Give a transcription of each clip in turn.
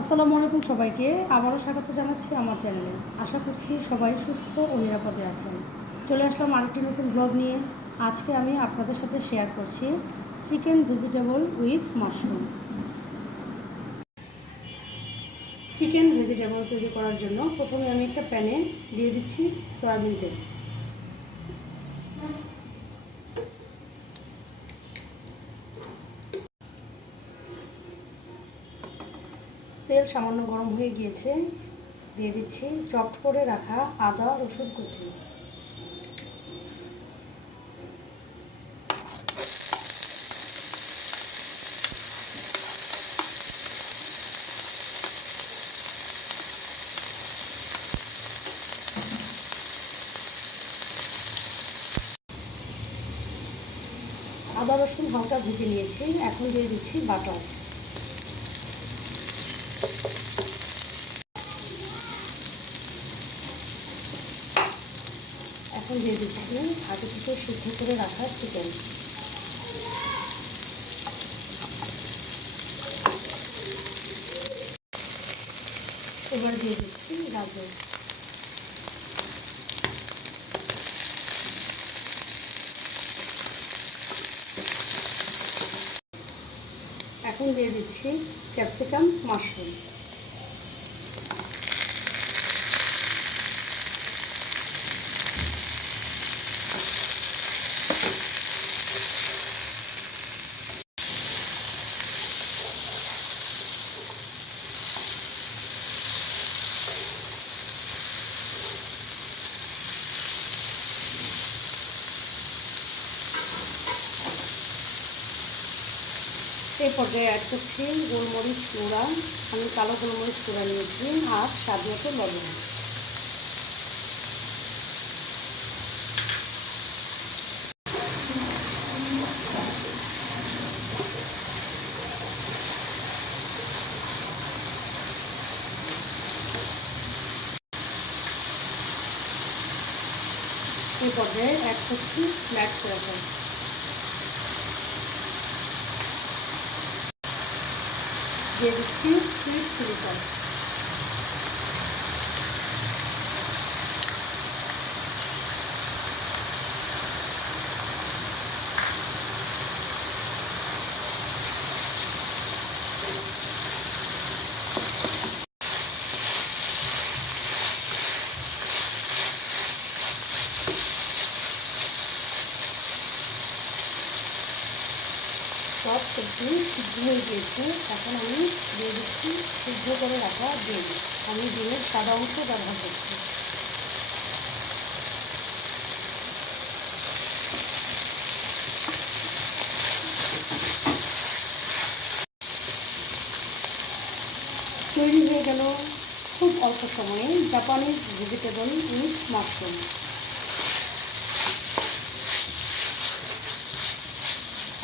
আসসালামু আলাইকুম সবাইকে আবারও স্বাগত জানাচ্ছি আমার চ্যানেলে। আশা করছি সবাই সুস্থ ও নিরাপদে আছেন। চলে আসলাম আরেকটি নতুন ব্লগ নিয়ে। আজকে আমি আপনাদের সাথে শেয়ার করছি chicken vegetable with mushroom. Chicken vegetable তৈরি করার জন্য প্রথমে আমি একটা প্যানে দিয়ে দিচ্ছি সয়াবিন তেল। তেল সামান্য গরম হয়ে গিয়েছে, দিয়ে দিচ্ছি চপ করে রাখা আদা রসুন কুচি। আদা রসুন হালকা ভেজে নিয়েছি, এখন দিয়ে দিচ্ছি বাটার। এখন দিয়ে দিচ্ছি আগে থেকে সিদ্ধ করে রাখা চিকেন। এবার দিয়ে দিচ্ছি গাজর। এখন দিয়ে দিচ্ছি ক্যাপসিকাম মাশরুম। এই পর্যায়ে অ্যাড করছি গোলমরিচ গুঁড়া। আমি কালো গোলমরিচ গুঁড়া নিয়েছি আর স্বাদ মতো লবণ। এই পর্যায়ে অ্যাড করছি ব্ল্যাক পেপার। দিয়ে দিচ্ছি সুইট চিলি সস। সব সবজি সিদ্ধ হয়ে গিয়েছে, এখন আমি দিয়ে দিচ্ছি সিদ্ধ করে রাখা ডিম। আমি ডিমের সাদা অংশ ব্যবহার করছি। তৈরি হয়ে গেল খুব অল্প সময়ে জাপানিজ ভেজিটেবল উইথ মাশরুম।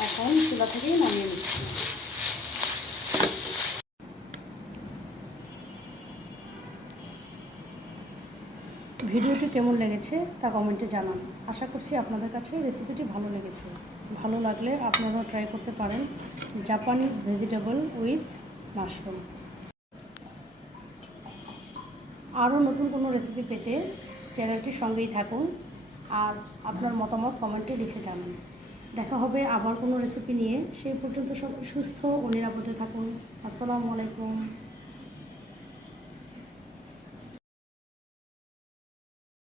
এখন চুলা থেকে নামিয়ে নিচ্ছি। ভিডিওটি কেমন লেগেছে তা কমেন্টে জানান। আশা করছি আপনাদের কাছে রেসিপিটি ভালো লেগেছে। ভালো লাগলে আপনারাও ট্রাই করতে পারেন জাপানিজ ভেজিটেবল উইথ মাশরুম। আরও নতুন কোনো রেসিপি পেতে চ্যানেলটির সঙ্গেই থাকুন আর আপনার মতামত কমেন্টে লিখে জানান। দেখা হবে আবার কোনো রেসিপি নিয়ে। সেই পর্যন্ত সবাই সুস্থ ও নিরাপদে থাকুন। আসসালামু আলাইকুম।